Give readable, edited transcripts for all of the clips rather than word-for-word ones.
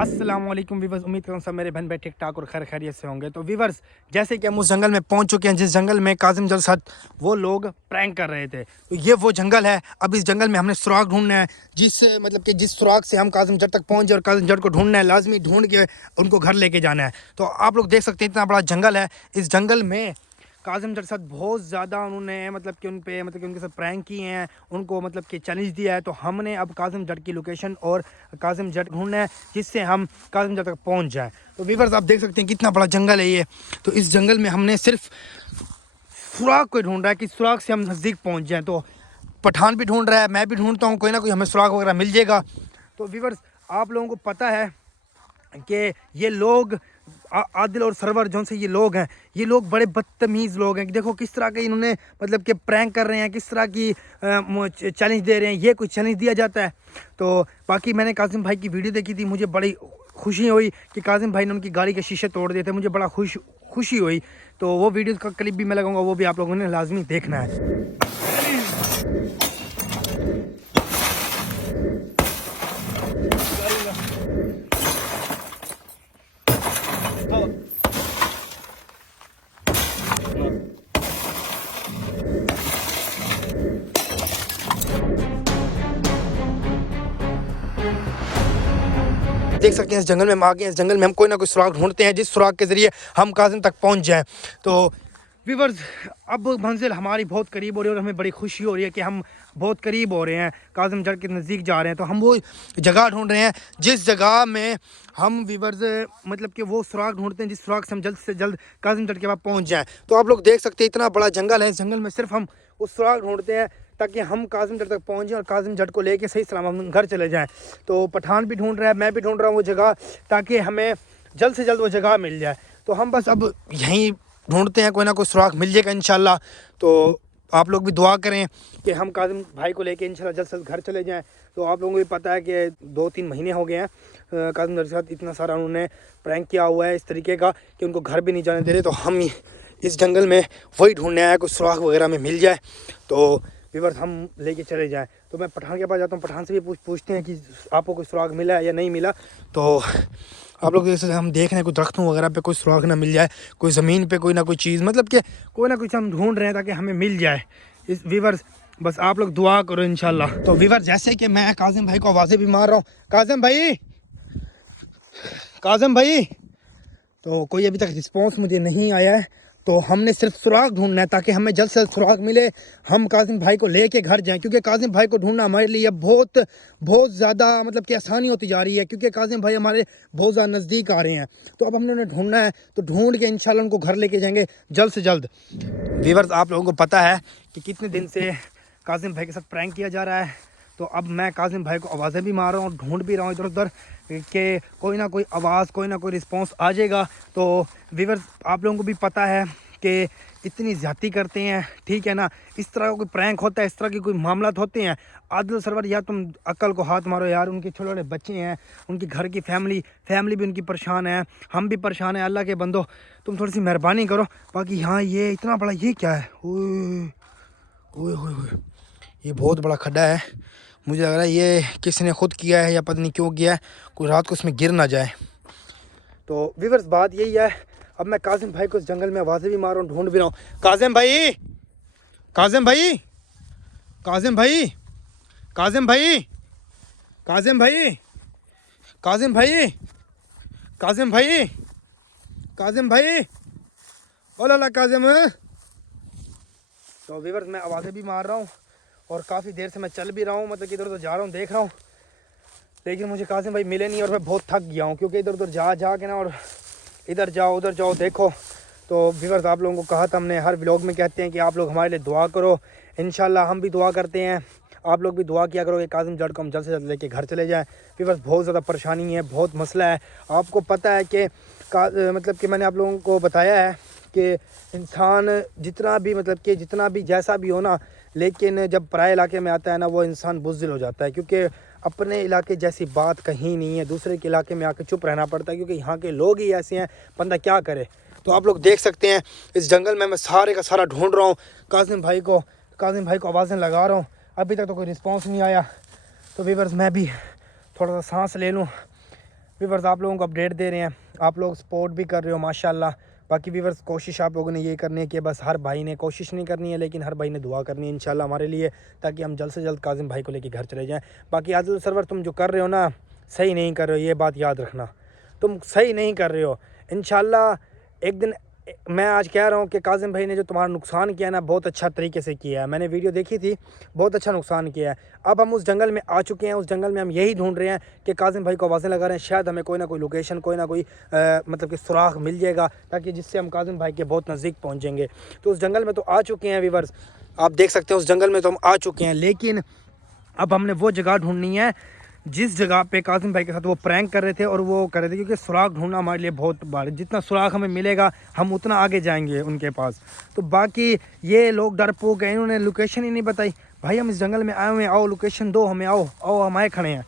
अस्सलाम वालेकुम वीवर्स, उम्मीद करता हूँ सब मेरे बहन भाई ठीक ठाक और खैर खैरियत से होंगे। तो वीवर्स, जैसे कि हम उस जंगल में पहुंच चुके हैं जिस जंगल में काजिम जल साथ वो लोग प्रैंक कर रहे थे। तो ये वो जंगल है। अब इस जंगल में हमने सुराग ढूंढना है, जिस सुराग से हम काजिम जड़ तक पहुंचे, और काजिम जड़ को ढूंढना है, लाजमी ढूंढ के उनको घर लेके जाना है। तो आप लोग देख सकते हैं इतना बड़ा जंगल है। इस जंगल में काजिम जट साथ बहुत ज़्यादा उन्होंने कि उनके साथ प्रैंक किए हैं, उनको कि चैलेंज दिया है। तो हमने अब काजिम जट की लोकेशन और काजिम जट ढूंढना है जिससे हम काजिम जट तक पहुंच जाएं। तो व्यूअर्स, आप देख सकते हैं कितना बड़ा जंगल है ये। तो इस जंगल में हमने सिर्फ सुराग को ढूंढ रहा है कि सुराग से हम नज़दीक पहुंच जाएं। तो पठान भी ढूंढ रहा है, मैं भी ढूंढता हूँ, कोई ना कोई हमें सुराग वगैरह मिल जाएगा। तो व्यूअर्स, आप लोगों को पता है कि ये लोग आदिल और सरवर जो से ये लोग हैं, ये लोग बड़े बदतमीज़ लोग हैं। देखो किस तरह के इन्होंने कि प्रैंक कर रहे हैं, किस तरह की चैलेंज दे रहे हैं। ये कोई चैलेंज दिया जाता है? तो बाकी मैंने काजिम भाई की वीडियो देखी थी, मुझे बड़ी खुशी हुई कि काजिम भाई ने उनकी गाड़ी के शीशे तोड़ दिए थे, मुझे बड़ा खुशी हुई। तो वो वीडियो का क्लिप भी मैं लगाऊंगा, वो भी आप लोगों ने लाजमी देखना है। देख सकते हैं इस जंगल में हम आ गए हैं। इस जंगल में हम कोई ना कोई सुराग ढूंढते हैं जिस सुराग के ज़रिए हम काजिम तक पहुंच जाएं। तो व्यूअर्स, अब मंजिल हमारी बहुत करीब हो रही है और हमें बड़ी खुशी हो रही है कि हम बहुत करीब हो रहे हैं, काजिम जड़ के नज़दीक जा रहे हैं। तो हम वो जगह ढूंढ रहे हैं जिस जगह में हम व्यूअर्स कि वो सुराग ढूंढते हैं जिस सुराग से हम जल्द से जल्द काजिम जड़ के पास पहुंच जाएं। तो आप लोग देख सकते हैं इतना बड़ा जंगल है। इस जंगल में सिर्फ हम उस सुराग ढूंढते हैं ताकि हम काजिम जड़ तक पहुँचें और काजिम जड़ को लेके सही सलामत हम घर चले जाएं। तो पठान भी ढूंढ रहा है, मैं भी ढूंढ रहा हूँ वो जगह, ताकि हमें जल्द से जल्द वो जगह मिल जाए। तो हम बस अब यहीं ढूंढते हैं, कोई ना कोई सुराग मिल जाएगा इंशाल्लाह। तो आप लोग भी दुआ करें कि हम काजिम भाई को लेके इंशाल्लाह जल्द से जल्द घर चले जाएं। तो आप लोगों को भी पता है कि 2-3 महीने हो गए हैं काजिम जड़ के साथ इतना सारा उन्होंने प्रैंक किया हुआ है इस तरीके का कि उनको घर भी नहीं जाने दे रहे। तो हम इस जंगल में वही ढूंढने आए, कुछ सुराग वगैरह में मिल जाए तो व्यूअर्स हम लेके चले जाएं। तो मैं पठान के पास जाता हूँ, पठान से भी पूछते हैं कि आपको कोई सुराग मिला है या नहीं मिला। तो आप लोग जैसे हम देख रहे हैं कोई दरख्तों वगैरह पे कोई सुराग ना मिल जाए, कोई ज़मीन पे कोई ना कोई चीज़, कि कोई ना कुछ हम ढूंढ रहे हैं ताकि हमें मिल जाए। इस व्यूअर्स, बस आप लोग दुआ करो इंशाल्लाह। तो व्यूअर्स, जैसे कि मैं काजिम भाई को आवाज़ें भी मार रहा हूँ, काजिम भाई, काजिम भाई, तो कोई अभी तक रिस्पॉन्स मुझे नहीं आया है। तो हमने सिर्फ सुराग ढूंढना है ताकि हमें जल्द से जल्द सुराग मिले, हम काजिम भाई को लेके घर जाएं। क्योंकि काजिम भाई को ढूंढना हमारे लिए बहुत बहुत ज़्यादा कि आसानी होती जा रही है, क्योंकि काजिम भाई हमारे बहुत ज़्यादा नज़दीक आ रहे हैं। तो अब हमने उन्हें ढूंढना है, तो ढूंढ के इंशाल्लाह उनको घर लेके जाएंगे जल्द से जल्द। व्यूअर्स, आप लोगों को पता है कि कितने दिन से काजिम भाई के साथ प्रैंक किया जा रहा है। तो अब मैं काजिम भाई को आवाज़ें भी मार रहा हूँ, ढूंढ भी रहा हूँ इधर उधर कि कोई ना कोई आवाज़, कोई ना कोई रिस्पॉन्स आ जाएगा। तो व्यूअर्स, आप लोगों को भी पता है कि इतनी ज़्यादती करते हैं, ठीक है ना। इस तरह का कोई प्रैंक होता है, इस तरह के कोई मामला होते हैं। आदिल सरवर, यार तुम अक्ल को हाथ मारो यार, उनके छोटे छोटे बच्चे हैं, उनकी घर की फैमिली भी उनकी परेशान है, हम भी परेशान हैं। अल्लाह के बंदो, तुम थोड़ी सी मेहरबानी करो। बाकी हाँ, ये इतना बड़ा ये क्या है? ओए ओए ओए, ये बहुत बड़ा खड्डा है। मुझे लग रहा है ये किसी ने खुद किया है या पता नहीं क्यों किया है, कोई रात को इसमें गिर ना जाए। तो व्यूअर्स, बात यही है। अब मैं काजिम भाई को इस जंगल में आवाज़ें भी मार रहा हूँ, ढूंढ भी रहा हूँ। काजिम भाई, काजिम भाई, काजिम भाई, काजिम भाई, काजिम भाई, काजिम भाई, काजिम भाई, काजिम भाई, ओला ला काजिम। तो व्यूअर्स, मैं आवाज़ें भी मार रहा हूँ और काफ़ी देर से मैं चल भी रहा हूँ, कि इधर उधर जा रहा हूँ, देख रहा हूँ, लेकिन मुझे काजिम भाई मिले नहीं। और मैं बहुत थक गया हूँ क्योंकि इधर उधर जा के ना, और इधर जाओ उधर जाओ देखो। तो व्यूअर्स, आप लोगों को कहा था हमने, हर व्लॉग में कहते हैं कि आप लोग हमारे लिए दुआ करो। इंशाल्लाह हम भी दुआ करते हैं, आप लोग भी दुआ किया करो कि काजिम जड़ को हम जल्द से जल्द लेके घर चले जाएं। व्यूअर्स, बहुत ज़्यादा परेशानी है, बहुत मसला है। आपको पता है कि कि मैंने आप लोगों को बताया है कि इंसान जितना भी जैसा भी हो ना, लेकिन जब पराए इलाके में आता है ना, वो इंसान बुज़दिल हो जाता है। क्योंकि अपने इलाके जैसी बात कहीं नहीं है, दूसरे के इलाके में आके चुप रहना पड़ता है, क्योंकि यहाँ के लोग ही ऐसे हैं, बंदा क्या करे। तो आप लोग देख सकते हैं इस जंगल में मैं सारे का सारा ढूंढ रहा हूँ, काजिम भाई को आवाज़ें लगा रहा हूँ, अभी तक तो कोई रिस्पांस नहीं आया। तो व्यूअर्स मैं भी थोड़ा सा सांस ले लूँ। व्यूअर्स आप लोगों को अपडेट दे रहे हैं, आप लोग सपोर्ट भी कर रहे हो माशाल्लाह। बाकी व्यूअर्स कोशिश आप लोगों ने ये करनी है कि बस हर भाई ने कोशिश नहीं करनी है, लेकिन हर भाई ने दुआ करनी है इंशाल्लाह हमारे लिए, ताकि हम जल्द से जल्द काजिम भाई को लेके घर चले जाएं। बाकी आदिल सरवर तुम जो कर रहे हो ना, सही नहीं कर रहे हो, ये बात याद रखना, तुम सही नहीं कर रहे हो। इंशाल्लाह एक दिन मैं आज कह रहा हूँ कि काजिम भाई ने जो तुम्हारा नुकसान किया ना, बहुत अच्छा तरीके से किया है। मैंने वीडियो देखी थी, बहुत अच्छा नुकसान किया है। अब हम उस जंगल में आ चुके हैं, उस जंगल में हम यही ढूंढ रहे हैं कि काजिम भाई को आवाज़ें लगा रहे हैं, शायद हमें कोई ना कोई लोकेशन, कोई ना कोई मतलब कि सुराख मिल जाएगा, ताकि जिससे हम काजिम भाई के बहुत नज़दीक पहुँचेंगे। तो उस जंगल में तो आ चुके हैं व्यूअर्स, आप देख सकते हैं उस जंगल में तो हम आ चुके हैं, लेकिन अब हमने वो जगह ढूंढनी है जिस जगह पे कासिम भाई के साथ वो प्रैंक कर रहे थे और वो कर रहे थे, क्योंकि सुराग ढूंढना हमारे लिए बहुत बड़ा, जितना सुराग हमें मिलेगा हम उतना आगे जाएंगे उनके पास। तो बाकी ये लोग डरपोक हैं, इन्होंने लोकेशन ही नहीं बताई। भाई हम इस जंगल में आए हुए हैं, आओ लोकेशन दो हमें, आओ आओ हम आए खड़े हैं।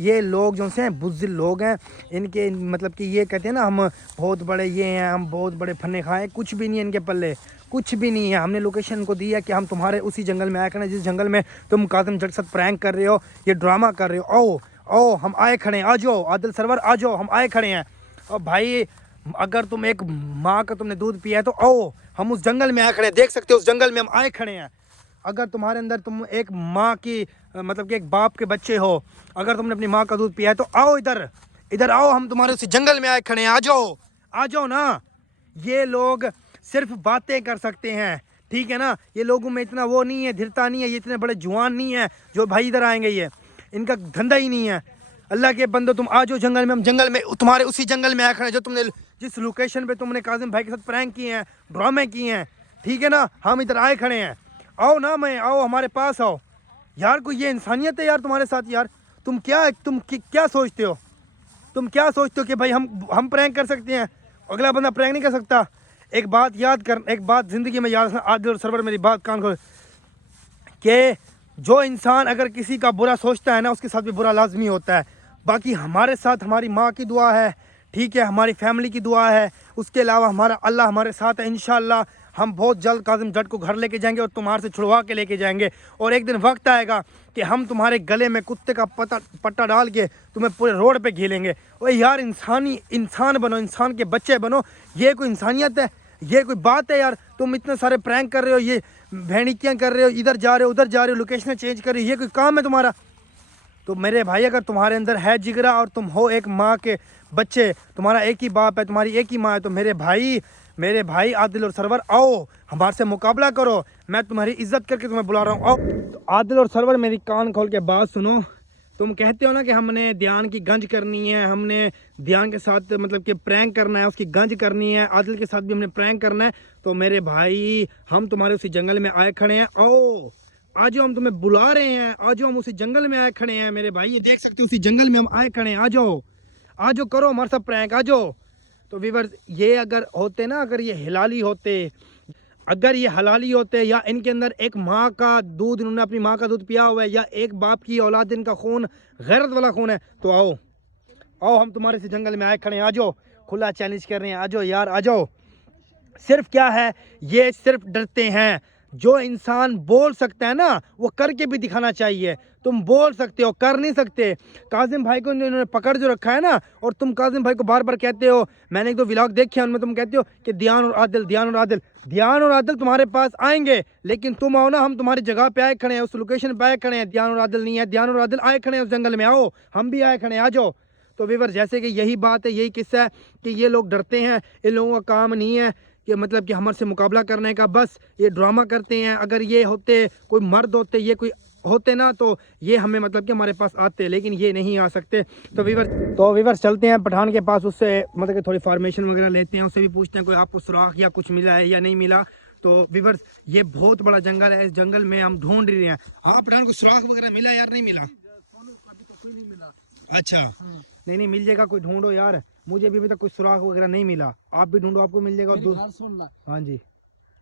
ये लोग जो हैं बुज़दिल लोग हैं, इनके मतलब कि ये कहते हैं ना हम बहुत बड़े ये हैं, हम बहुत बड़े फन्ने खाएँ, कुछ भी नहीं है इनके पल्ले, कुछ भी नहीं है। हमने लोकेशन को दी है कि हम तुम्हारे उसी जंगल में आए खड़े हैं जिस जंगल में तुम कासिम जट साथ प्रैंक कर रहे हो, ये ड्रामा कर रहे हो। आओ आओ हम आए खड़े हैं, आ जाओ आदिल सरवर आ जाओ, हम आए खड़े हैं। और भाई अगर तुम एक माँ का तुमने दूध पिया है तो आओ, हम उस जंगल में आए खड़े हैं, देख सकते हो उस जंगल में हम आए खड़े हैं। अगर तुम्हारे अंदर तुम एक माँ की मतलब कि एक बाप के बच्चे हो, अगर तुमने अपनी माँ का दूध पिया है तो आओ इधर, इधर आओ, हम तुम्हारे उसी जंगल में आए खड़े हैं, आ जाओ ना। ये लोग सिर्फ बातें कर सकते हैं, ठीक है ना, ये लोगों में इतना वो नहीं है, धीरता नहीं है, ये इतने बड़े जुआन नहीं है जो भाई इधर आएंगे, ये इनका धंधा ही नहीं है। अल्लाह के बंदो तुम आ जाओ जंगल में, हम जंगल में तुम्हारे उसी जंगल में आए खड़े हैं जो तुमने जिस लोकेशन पे तुमने कासिम भाई के साथ प्रैंक किए हैं, ड्रामे किए हैं, ठीक है ना, हम इधर आए खड़े हैं। आओ ना, मैं आओ हमारे पास आओ यार, कोई ये इंसानियत है यार तुम्हारे साथ यार। तुम क्या सोचते हो, तुम क्या सोचते हो कि भाई हम प्रैंक कर सकते हैं, अगला बंदा प्रैंक नहीं कर सकता। एक बात याद कर, एक बात ज़िंदगी में याद रखना आदिल और सरवर, मेरी बात कान खोल के, जो इंसान अगर किसी का बुरा सोचता है ना, उसके साथ भी बुरा लाजमी होता है। बाकी हमारे साथ हमारी माँ की दुआ है, ठीक है, हमारी फैमिली की दुआ है, उसके अलावा हमारा अल्लाह हमारे साथ है। इंशाल्लाह हम बहुत जल्द कासिम जट को घर लेके जाएंगे और तुम्हारे से छुड़वा के लेके जाएंगे। और एक दिन वक्त आएगा कि हम तुम्हारे गले में कुत्ते का पट्टा डाल के तुम्हें पूरे रोड पे घेलेंगे। और यार इंसान बनो, इंसान के बच्चे बनो, ये कोई इंसानियत है, ये कोई बात है यार। तुम इतने सारे प्रैंक कर रहे हो, ये भेड़ियाँ कर रहे हो, इधर जा रहे हो उधर जा रहे हो, लोकेशन चेंज कर रहे हो, ये कोई काम है तुम्हारा? तो मेरे भाई अगर तुम्हारे अंदर है जिगरा और तुम हो एक माँ के बच्चे, तुम्हारा एक ही बाप है, तुम्हारी एक ही माँ है, तो मेरे भाई आदिल और सरवर आओ हमारे से मुकाबला करो। मैं तुम्हारी इज्जत करके तुम्हें बुला रहा हूँ, आओ। तो आदिल और सरवर मेरी कान खोल के बात सुनो। तुम कहते हो ना कि हमने ध्यान की गंज करनी है, हमने ध्यान के साथ मतलब कि प्रैंक करना है, उसकी गंज करनी है, आदिल के साथ भी हमने प्रैंक करना है। तो मेरे भाई हम तुम्हारे उसी जंगल में आए खड़े हैं, आओ आ जाओ, हम तुम्हें बुला रहे हैं, आ जाओ, हम उसी जंगल में आए खड़े हैं मेरे भाई, ये देख सकते हो उसी जंगल में हम आए खड़े हैं, आ जाओ करो हमारे साथ प्रैंक, आ जाओ। तो व्यूअर्स ये अगर होते ना, अगर ये हिलाली होते, अगर ये हलाली होते, या इनके अंदर एक माँ का दूध, इन्होंने अपनी माँ का दूध पिया हुआ है, या एक बाप की औलाद, इनका खून गैरत वाला खून है, तो आओ हम तुम्हारे से जंगल में आए खड़े हैं, आ जाओ, खुला चैलेंज कर रहे हैं, आ जाओ यार आ जाओ। सिर्फ क्या है, ये सिर्फ डरते हैं। जो इंसान बोल सकता है ना, वो करके भी दिखाना चाहिए। तुम बोल सकते हो, कर नहीं सकते। कासिम भाई को इन्होंने पकड़ जो रखा है ना, और तुम कासिम भाई को बार बार कहते हो, मैंने एक दो व्लॉग देखे हैं उनमें तुम कहते हो कि ध्यान और आदिल, ध्यान और आदिल, ध्यान और आदिल तुम्हारे पास आएंगे, लेकिन तुम आओ ना, हम तुम्हारी जगह पे आए खड़े हैं, उस लोकेशन पे आए खड़े हैं। ध्यान और आदिल नहीं है, ध्यान और आदिल आए खड़े हैं उस जंगल में, आओ हम भी आए खड़े हैं, आ जाओ। तो व्यूअर जैसे कि यही बात है, यही किस्सा है कि ये लोग डरते हैं, इन लोगों का काम नहीं है कि मतलब कि हमारे से मुकाबला करने का, बस ये ड्रामा करते हैं। अगर ये होते, कोई मर्द होते, ये कोई होते ना, तो ये हमें मतलब कि हमारे पास आते, लेकिन ये नहीं आ सकते। तो वीवर्स चलते हैं पठान के पास, उससे मतलब कि थोड़ी फॉर्मेशन वगैरह लेते हैं, उससे भी पूछते हैं कोई आपको सुराख या कुछ मिला है या नहीं मिला। तो वीवर्स ये बहुत बड़ा जंगल है, इस जंगल में हम ढूंढ रहे हैं। हाँ पठान को सुराख वगैरह मिला यार? नहीं मिला, अच्छा नहीं मिल जाएगा, कोई ढूंढो यार, मुझे भी अभी तक कोई सुराख वगैरह नहीं मिला, आप भी ढूंढो, आपको मिल जाएगा। हाँ जी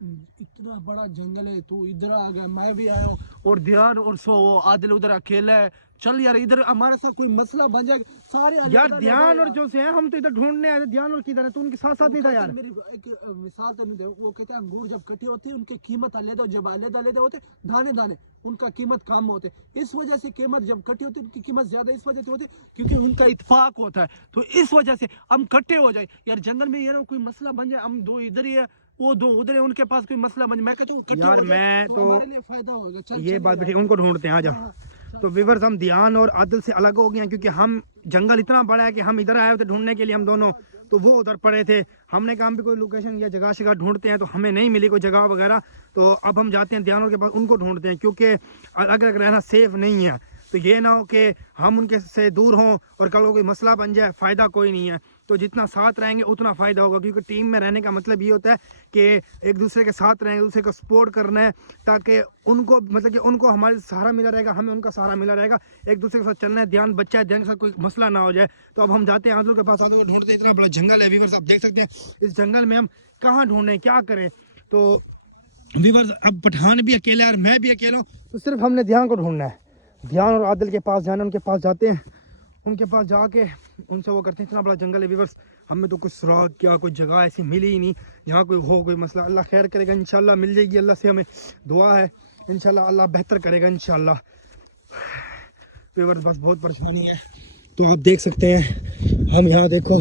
इतना बड़ा जंगल है, तू इधर आ गया, मैं भी आया हूँ, और ध्यान और सो वो आदिल उधर अकेला है। चल यार, इधर हमारे साथ कोई मसला बन जाएगा, सारे यार अलग-अलग ध्यान और यार। जो से है, हम तो इधर ढूंढने आए थे, ध्यान और किधर है? तू उनके साथ साथ वो नहीं था कहते हैं, यार? मेरी एक मिसाल तो नहीं दे, वो कहते हैं अंगूर जब कटे होते हैं उनकी कीमत अलग, जब अलग अलग होते दाने दाने, उनका कीमत कम होते, इस वजह से कीमत जब कटी होती है उनकी कीमत ज्यादा इस वजह से होती है क्योंकि उनका इत्फाक होता है। तो इस वजह से हम इकट्ठे हो जाए यार, जंगल में यार कोई मसला बन जाए, हम दो इधर ही है, वो दो उधर है, उनके पास कोई मसला बन जाए, मैं कहता हूँ इकट्ठे यार हो जाए मैं तो तो, हमारे लिए फायदा होगा। चल ये चलिए बात यार। बेटी, उनको ढूंढते हैं, आ जा। हाँ हाँ, तो व्यूअर्स, हम ध्यान और आदिल से अलग हो गए हैं क्योंकि हम, जंगल इतना बड़ा है कि हम इधर आए थे ढूंढने के लिए हम दोनों, तो वो उधर पड़े थे। हमने कहा हम भी कोई लोकेशन या जगह शगह ढूंढते हैं, तो हमें नहीं मिली कोई जगह वगैरह। तो अब हम जाते हैं ध्यानों के पास, उनको ढूंढते हैं क्योंकि अलग अलग रहना सेफ नहीं है। तो ये ना हो कि हम उनके से दूर हों और कल को कोई मसला बन जाए, फ़ायदा कोई नहीं है। तो जितना साथ रहेंगे उतना फ़ायदा होगा, क्योंकि टीम में रहने का मतलब ये होता है कि एक दूसरे के साथ रहेंगे, एक दूसरे को सपोर्ट करना है, ताकि उनको, मतलब कि उनको हमारे सहारा मिला रहेगा, हमें उनका सहारा मिला रहेगा, एक दूसरे के साथ चलना है। ध्यान बच्चा है, ध्यान के साथ कोई मसला ना हो जाए। तो अब हम जाते हैं आदू के पास, आदू को ढूंढते हैं। इतना बड़ा जंगल है व्यूअर्स, आप देख सकते हैं इस जंगल में हम कहाँ ढूंढें, क्या करें। तो व्यूअर्स, अब पठान भी अकेला है और मैं भी अकेला हूँ, तो सिर्फ हमने ध्यान को ढूंढना है। ध्यान और आदिल के पास जाना, उनके पास जाते हैं, उनके पास जाके उनसे वो करते हैं। इतना बड़ा जंगल है व्यूअर्स, हमें तो कुछ सुराग क्या कोई जगह ऐसी मिली ही नहीं जहाँ कोई हो, कोई मसला। अल्लाह खैर करेगा, इंशाल्लाह मिल जाएगी, अल्लाह से हमें दुआ है, इंशाल्लाह अल्लाह बेहतर करेगा इंशाल्लाह। व्यूअर्स, बस बहुत परेशानी है। तो आप देख सकते हैं, हम यहाँ देखो